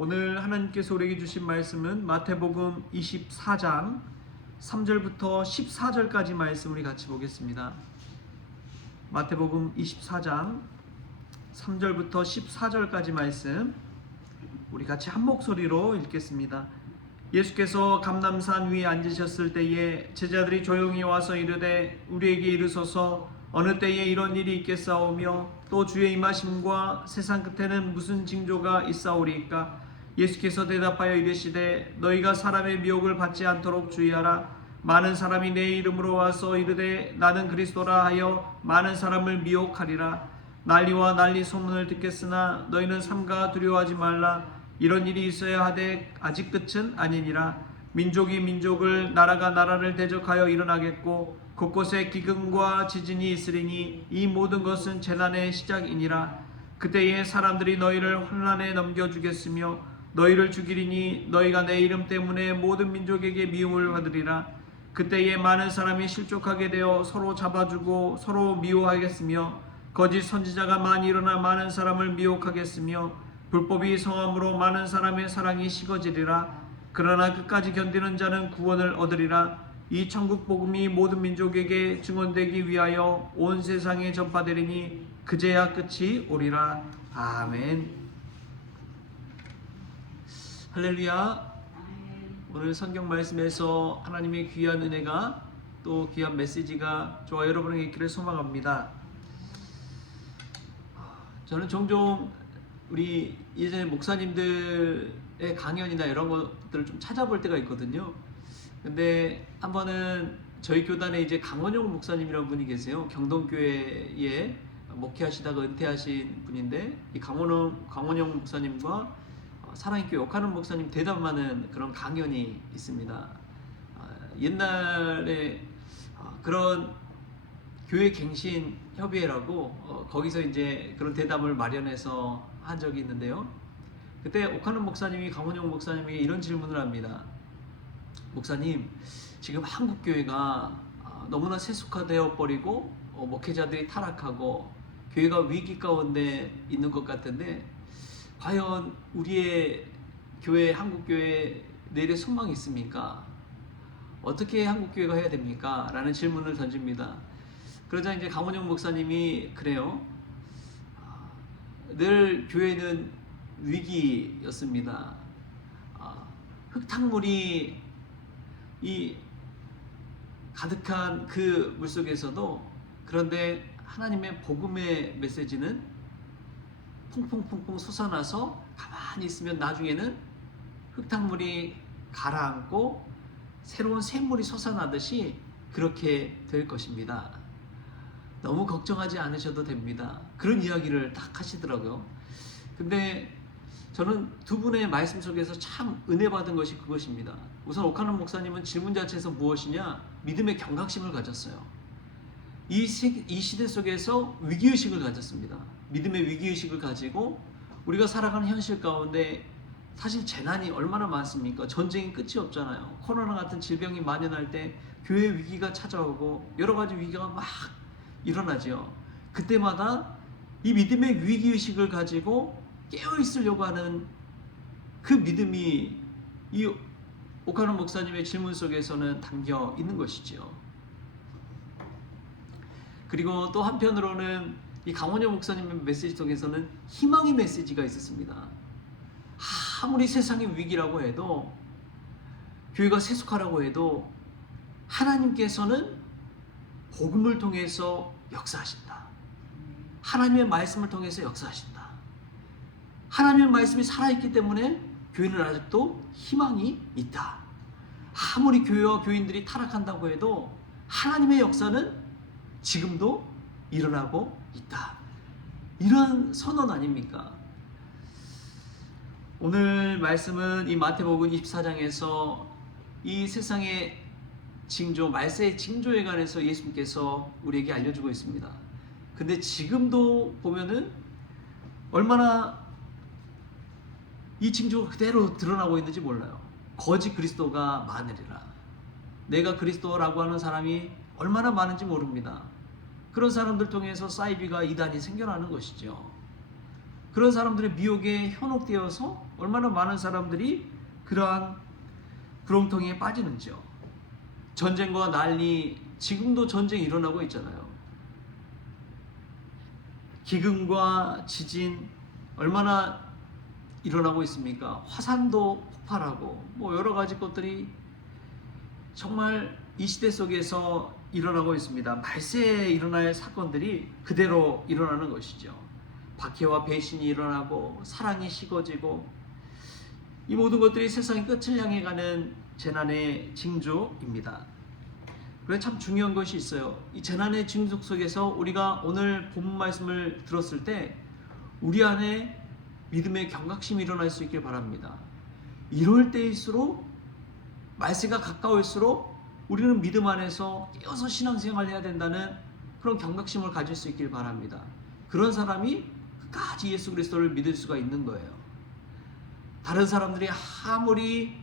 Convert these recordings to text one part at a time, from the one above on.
오늘 하나님께서 우리에게 주신 말씀은 마태복음 24장 3절부터 14절까지 말씀 우리 같이 보겠습니다. 마태복음 24장 3절부터 14절까지 말씀 우리 같이 한 목소리로 읽겠습니다. 예수께서 감람산 위에 앉으셨을 때에 제자들이 조용히 와서 이르되 우리에게 이르소서 어느 때에 이런 일이 있겠사오며 또 주의 임하심과 세상 끝에는 무슨 징조가 있사오리이까? 예수께서 대답하여 이르시되 너희가 사람의 미혹을 받지 않도록 주의하라. 많은 사람이 내 이름으로 와서 이르되 나는 그리스도라 하여 많은 사람을 미혹하리라. 난리와 난리 소문을 듣겠으나 너희는 삼가 두려워하지 말라. 이런 일이 있어야 하되 아직 끝은 아니니라. 민족이 민족을 나라가 나라를 대적하여 일어나겠고 곳곳에 기근과 지진이 있으리니 이 모든 것은 재난의 시작이니라. 그때에 사람들이 너희를 환난에 넘겨주겠으며 너희를 죽이리니 너희가 내 이름 때문에 모든 민족에게 미움을 받으리라. 그때에 많은 사람이 실족하게 되어 서로 잡아주고 서로 미워하겠으며 거짓 선지자가 많이 일어나 많은 사람을 미혹하겠으며 불법이 성함으로 많은 사람의 사랑이 식어지리라. 그러나 끝까지 견디는 자는 구원을 얻으리라. 이 천국 복음이 모든 민족에게 증언되기 위하여 온 세상에 전파되리니 그제야 끝이 오리라. 아멘. 할렐루야. 오늘 성경 말씀에서 하나님의 귀한 은혜가 또 귀한 메시지가 저와 여러분에게 있기를 소망합니다. 저는 종종 우리 예전에 목사님들의 강연이나 이런 것들을 좀 찾아볼 때가 있거든요. 근데 한 번은 저희 교단에 이제 강원용 목사님이라는 분이 계세요. 경동교회에 목회하시다가 은퇴하신 분인데 이 강원용 목사님과 사랑의 교회 옥하는 목사님 대담하는 그런 강연이 있습니다. 옛날에 그런 교회 갱신 협의회라고 거기서 이제 그런 대담을 마련해서 한 적이 있는데요. 그때 옥하는 목사님이 강원용 목사님에게 이런 질문을 합니다. 목사님, 지금 한국 교회가 너무나 세속화되어 버리고 목회자들이 타락하고 교회가 위기 가운데 있는 것 같은데 과연 우리의 교회, 한국교회 내일의 소망이 있습니까? 어떻게 한국교회가 해야 됩니까? 라는 질문을 던집니다. 그러자 이제 강원영 목사님이 그래요. 늘 교회는 위기였습니다. 흙탕물이 이 가득한 그 물속에서도 그런데 하나님의 복음의 메시지는 퐁퐁퐁퐁 솟아나서 가만히 있으면 나중에는 흙탕물이 가라앉고 새로운 샘물이 솟아나듯이 그렇게 될 것입니다. 너무 걱정하지 않으셔도 됩니다. 그런 이야기를 딱 하시더라고요. 근데 저는 두 분의 말씀 속에서 참 은혜 받은 것이 그것입니다. 우선 옥하는 목사님은 질문 자체에서 무엇이냐? 믿음의 경각심을 가졌어요. 이 시대 속에서 위기의식을 가졌습니다. 믿음의 위기의식을 가지고 우리가 살아가는 현실 가운데 사실 재난이 얼마나 많습니까? 전쟁이 끝이 없잖아요. 코로나 같은 질병이 만연할 때 교회 위기가 찾아오고 여러 가지 위기가 막 일어나죠. 그때마다 이 믿음의 위기의식을 가지고 깨어있으려고 하는 그 믿음이 이 옥하는 목사님의 질문 속에서는 담겨 있는 것이죠. 그리고 또 한편으로는 이 강원영 목사님의 메시지 속에서는 희망의 메시지가 있었습니다. 아무리 세상의 위기라고 해도 교회가 세속하라고 해도 하나님께서는 복음을 통해서 역사하신다. 하나님의 말씀을 통해서 역사하신다. 하나님의 말씀이 살아있기 때문에 교회는 아직도 희망이 있다. 아무리 교회와 교인들이 타락한다고 해도 하나님의 역사는 지금도 일어나고 있다. 이런 선언 아닙니까? 오늘 말씀은 이 마태복음 24장에서 이 세상의 징조, 말세의 징조에 관해서 예수님께서 우리에게 알려주고 있습니다. 근데 지금도 보면은 얼마나 이 징조가 그대로 드러나고 있는지 몰라요. 거짓 그리스도가 많으리라. 내가 그리스도라고 하는 사람이 얼마나 많은지 모릅니다. 그런 사람들 통해서 사이비가 이단이 생겨나는 것이죠. 그런 사람들의 미혹에 현혹되어서 얼마나 많은 사람들이 그러한 구렁텅이에 빠지는지요. 전쟁과 난리, 지금도 전쟁이 일어나고 있잖아요. 기근과 지진 얼마나 일어나고 있습니까? 화산도 폭발하고 뭐 여러 가지 것들이 정말 이 시대 속에서 일어나고 있습니다. 말세에 일어날 사건들이 그대로 일어나는 것이죠. 박해와 배신이 일어나고 사랑이 식어지고 이 모든 것들이 세상의 끝을 향해 가는 재난의 징조입니다. 그래서 참 중요한 것이 있어요. 이 재난의 징조 속에서 우리가 오늘 본문 말씀을 들었을 때 우리 안에 믿음의 경각심이 일어날 수 있길 바랍니다. 이럴 때일수록 말세가 가까울수록 우리는 믿음 안에서 뛰어서 신앙생활을 해야 된다는 그런 경각심을 가질 수 있길 바랍니다. 그런 사람이 끝까지 예수 그리스도를 믿을 수가 있는 거예요. 다른 사람들이 아무리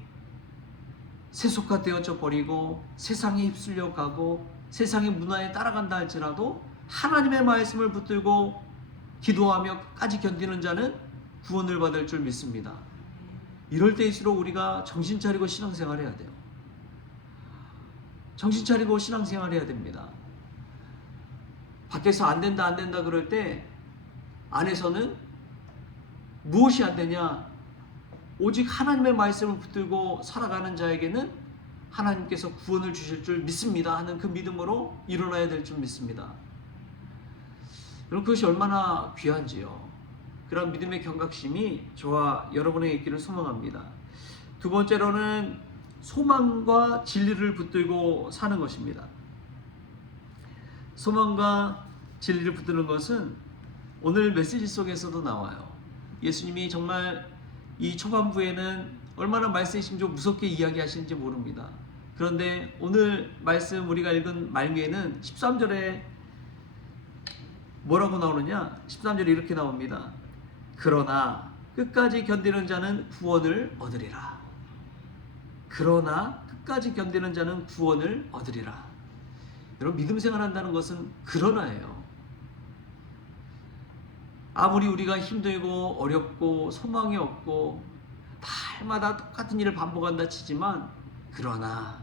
세속화되어져 버리고 세상에 휩쓸려 가고 세상의 문화에 따라간다 할지라도 하나님의 말씀을 붙들고 기도하며 끝까지 견디는 자는 구원을 받을 줄 믿습니다. 이럴 때일수록 우리가 정신 차리고 신앙생활 해야 돼요. 정신 차리고 신앙생활 해야 됩니다. 밖에서 안 된다 그럴 때 안에서는 무엇이 안 되냐? 오직 하나님의 말씀을 붙들고 살아가는 자에게는 하나님께서 구원을 주실 줄 믿습니다 하는 그 믿음으로 일어나야 될 줄 믿습니다. 여러분, 그것이 얼마나 귀한지요. 그런 믿음의 경각심이 저와 여러분에게 있기를 소망합니다. 두 번째로는 소망과 진리를 붙들고 사는 것입니다. 소망과 진리를 붙드는 것은 오늘 메시지 속에서도 나와요. 예수님이 정말 이 초반부에는 얼마나 말세의 징조 무섭게 이야기하시는지 모릅니다. 그런데 오늘 말씀 우리가 읽은 말미에는 13절에 뭐라고 나오느냐? 13절에 이렇게 나옵니다. 그러나 끝까지 견디는 자는 구원을 얻으리라. 그러나 끝까지 견디는 자는 구원을 얻으리라. 여러분, 믿음 생활한다는 것은 그러나예요. 아무리 우리가 힘들고 어렵고 소망이 없고 날마다 똑같은 일을 반복한다 치지만 그러나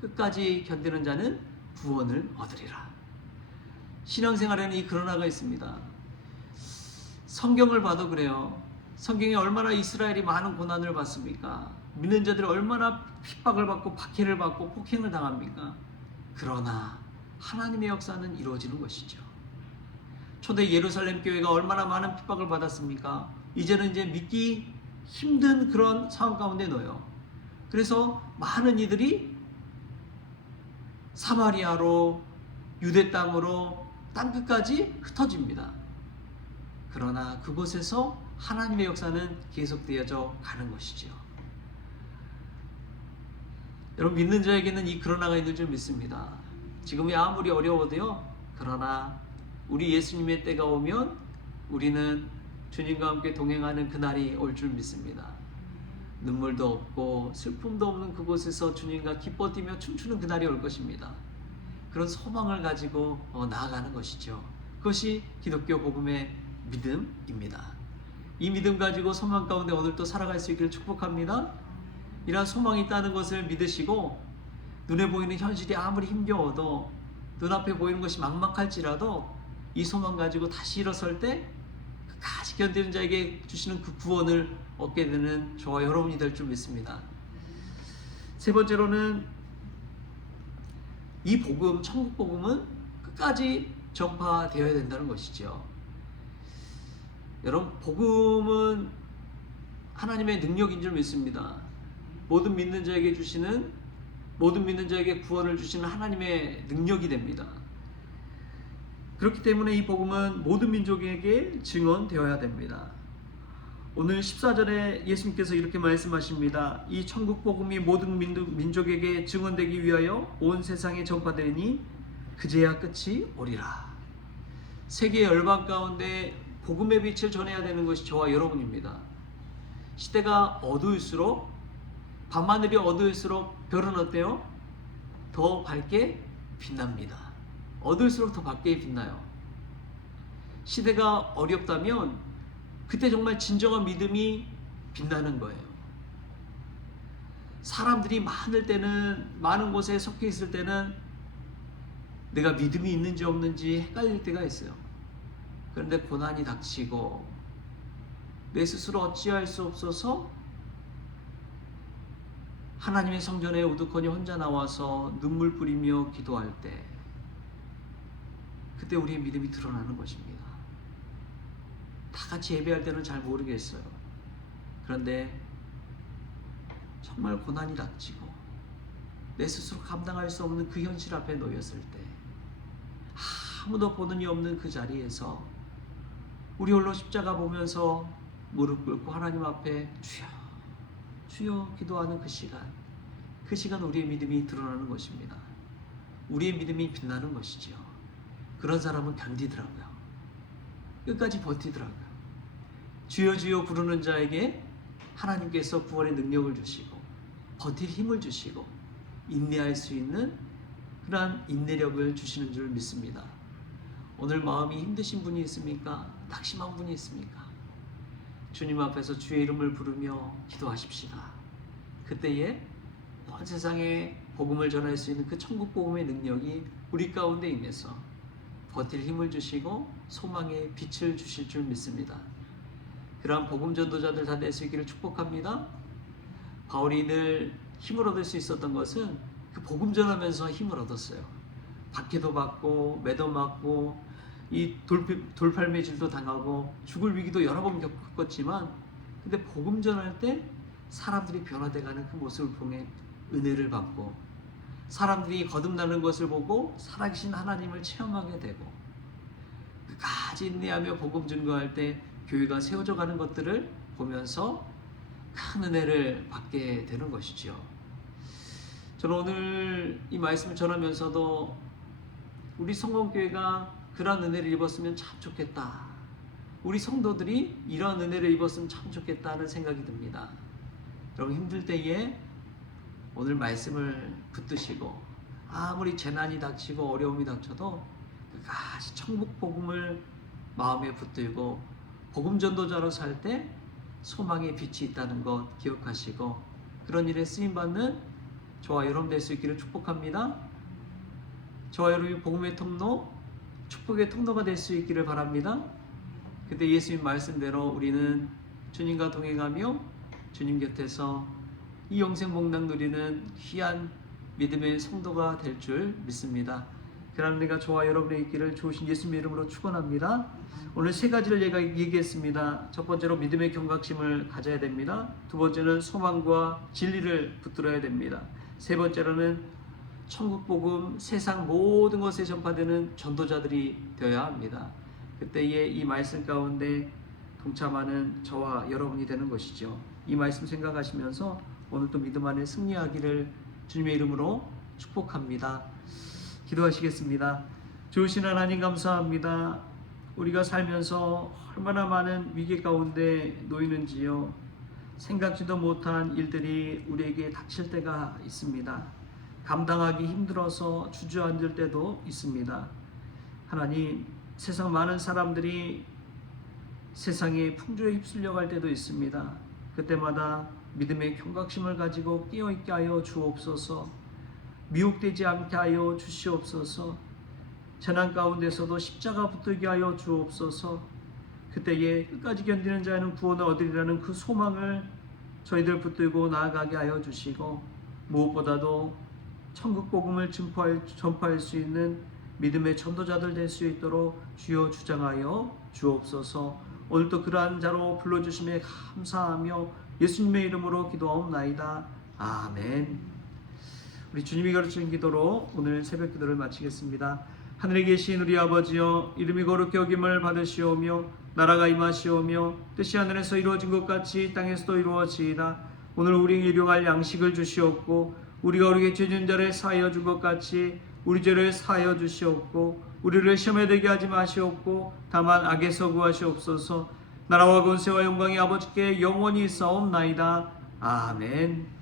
끝까지 견디는 자는 구원을 얻으리라. 신앙생활에는 이 그러나가 있습니다. 성경을 봐도 그래요. 성경에 얼마나 이스라엘이 많은 고난을 받습니까? 믿는 자들이 얼마나 핍박을 받고 박해를 받고 폭행을 당합니까? 그러나 하나님의 역사는 이루어지는 것이죠. 초대 예루살렘 교회가 얼마나 많은 핍박을 받았습니까? 이제는 이제 믿기 힘든 그런 상황 가운데 놓여요. 그래서 많은 이들이 사마리아로 유대 땅으로 땅끝까지 흩어집니다. 그러나 그곳에서 하나님의 역사는 계속되어져 가는 것이죠. 여러분, 믿는 자에게는 이 그러나가 있는 줄 믿습니다. 지금이 아무리 어려워도요, 그러나 우리 예수님의 때가 오면 우리는 주님과 함께 동행하는 그날이 올 줄 믿습니다. 눈물도 없고 슬픔도 없는 그곳에서 주님과 기뻐 뛰며 춤추는 그날이 올 것입니다. 그런 소망을 가지고 나아가는 것이죠. 그것이 기독교 복음의 믿음입니다. 이 믿음 가지고 소망 가운데 오늘 또 살아갈 수 있기를 축복합니다. 이러한 소망이 있다는 것을 믿으시고 눈에 보이는 현실이 아무리 힘겨워도 눈앞에 보이는 것이 막막할지라도 이 소망 가지고 다시 일어설 때 끝까지 견디는 자에게 주시는 그 구원을 얻게 되는 저와 여러분이 될 줄 믿습니다. 세 번째로는 이 복음, 천국 복음은 끝까지 전파되어야 된다는 것이죠. 여러분, 복음은 하나님의 능력인 줄 믿습니다. 모든 믿는 자에게 구원을 주시는 하나님의 능력이 됩니다. 그렇기 때문에 이 복음은 모든 민족에게 증언되어야 됩니다. 오늘 14절에 예수님께서 이렇게 말씀하십니다. 이 천국 복음이 모든 민족에게 증언되기 위하여 온 세상에 전파되니 그제야 끝이 오리라. 세계 열방 가운데 복음의 빛을 전해야 되는 것이 저와 여러분입니다. 시대가 어두울수록, 밤하늘이 어두울수록 별은 어때요? 더 밝게 빛납니다. 어두울수록 더 밝게 빛나요. 시대가 어렵다면 그때 정말 진정한 믿음이 빛나는 거예요. 사람들이 많을 때는, 많은 곳에 속해 있을 때는 내가 믿음이 있는지 없는지 헷갈릴 때가 있어요. 그런데 고난이 닥치고 내 스스로 어찌할 수 없어서 하나님의 성전에 우두커니 혼자 나와서 눈물 뿌리며 기도할 때, 그때 우리의 믿음이 드러나는 것입니다. 다 같이 예배할 때는 잘 모르겠어요. 그런데 정말 고난이 닥치고 내 스스로 감당할 수 없는 그 현실 앞에 놓였을 때, 아무도 보는 이 없는 그 자리에서 우리 홀로 십자가 보면서 무릎 꿇고 하나님 앞에 주여 주여 기도하는 그 시간 우리의 믿음이 드러나는 것입니다. 우리의 믿음이 빛나는 것이지요. 그런 사람은 견디더라고요. 끝까지 버티더라고요. 주여 주여 부르는 자에게 하나님께서 구원의 능력을 주시고 버틸 힘을 주시고 인내할 수 있는 그러한 인내력을 주시는 줄 믿습니다. 오늘 마음이 힘드신 분이 있습니까? 낙심한 분이 있습니까? 주님 앞에서 주의 이름을 부르며 기도하십시다. 그때에 온 세상에 복음을 전할 수 있는 그 천국 복음의 능력이 우리 가운데 임해서 버틸 힘을 주시고 소망의 빛을 주실 줄 믿습니다. 그러한 복음 전도자들 다 될 수 있기를 축복합니다. 바울이 늘 힘을 얻을 수 있었던 것은 그 복음 전하면서 힘을 얻었어요. 박해도 받고 매도 맞고 이 돌팔매질도 당하고 죽을 위기도 여러 번 겪었지만, 근데 복음 전할 때 사람들이 변화돼가는 그 모습을 통해 은혜를 받고 사람들이 거듭나는 것을 보고 살아계신 하나님을 체험하게 되고, 끝까지 인내하며 복음 증거할 때 교회가 세워져 가는 것들을 보면서 큰 은혜를 받게 되는 것이죠. 저는 오늘 이 말씀을 전하면서도 우리 성공교회가 그러한 은혜를 입었으면 참 좋겠다, 우리 성도들이 이러한 은혜를 입었으면 참 좋겠다는 생각이 듭니다. 여러분 힘들 때에 오늘 말씀을 붙드시고 아무리 재난이 닥치고 어려움이 닥쳐도 끝까지 천국 복음을 마음에 붙들고 복음 전도자로 살 때 소망의 빛이 있다는 것 기억하시고, 그런 일에 쓰임받는 저와 여러분 될 수 있기를 축복합니다. 저와 여러분이 복음의 통로, 축복의 통로가 될 수 있기를 바랍니다. 그때 예수님 말씀대로 우리는 주님과 동행하며 주님 곁에서 이 영생 복락 누리는 귀한 믿음의 성도가 될 줄 믿습니다. 그러나 내가 저와 여러분의 있기를 좋으신 예수님의 이름으로 축원합니다. 오늘 세 가지를 얘기했습니다. 첫 번째로 믿음의 경각심을 가져야 됩니다. 두 번째는 소망과 진리를 붙들어야 됩니다. 세 번째로는 천국 복음 세상 모든 것에 전파되는 전도자들이 되어야 합니다. 그때에 이 말씀 가운데 동참하는 저와 여러분이 되는 것이죠. 이 말씀 생각하시면서 오늘 또 믿음 안에 승리하기를 주님의 이름으로 축복합니다. 기도하시겠습니다. 좋으신 하나님 감사합니다. 우리가 살면서 얼마나 많은 위기 가운데 놓이는지요. 생각지도 못한 일들이 우리에게 닥칠 때가 있습니다. 감당하기 힘들어서 주저앉을 때도 있습니다. 하나님, 세상 많은 사람들이 세상의 풍조에 휩쓸려 갈 때도 있습니다. 그때마다 믿음의 경각심을 가지고 깨어있게 하여 주옵소서. 미혹되지 않게 하여 주시옵소서. 재난 가운데서도 십자가 붙들게 하여 주옵소서. 그때에 끝까지 견디는 자는 구원을 얻으리라는 그 소망을 저희들 붙들고 나아가게 하여 주시고, 무엇보다도 천국 복음을 전파할 수 있는 믿음의 전도자들 될 수 있도록 주여 주장하여 주옵소서. 오늘도 그러한 자로 불러주심에 감사하며 예수님의 이름으로 기도하옵나이다. 아멘. 우리 주님이 가르치는 기도로 오늘 새벽 기도를 마치겠습니다. 하늘에 계신 우리 아버지여, 이름이 거룩히 여김을 받으시오며 나라가 임하시오며 뜻이 하늘에서 이루어진 것 같이 땅에서도 이루어지이다. 오늘 우리에게 일용할 양식을 주시옵고 우리가 우리에게 죄 지은 자를 사하여 준 것 같이 우리 죄를 사하여 주시옵고 우리를 시험에 들게 하지 마시옵고 다만 악에서 구하시옵소서. 나라와 권세와 영광이 아버지께 영원히 있사옵나이다. 아멘.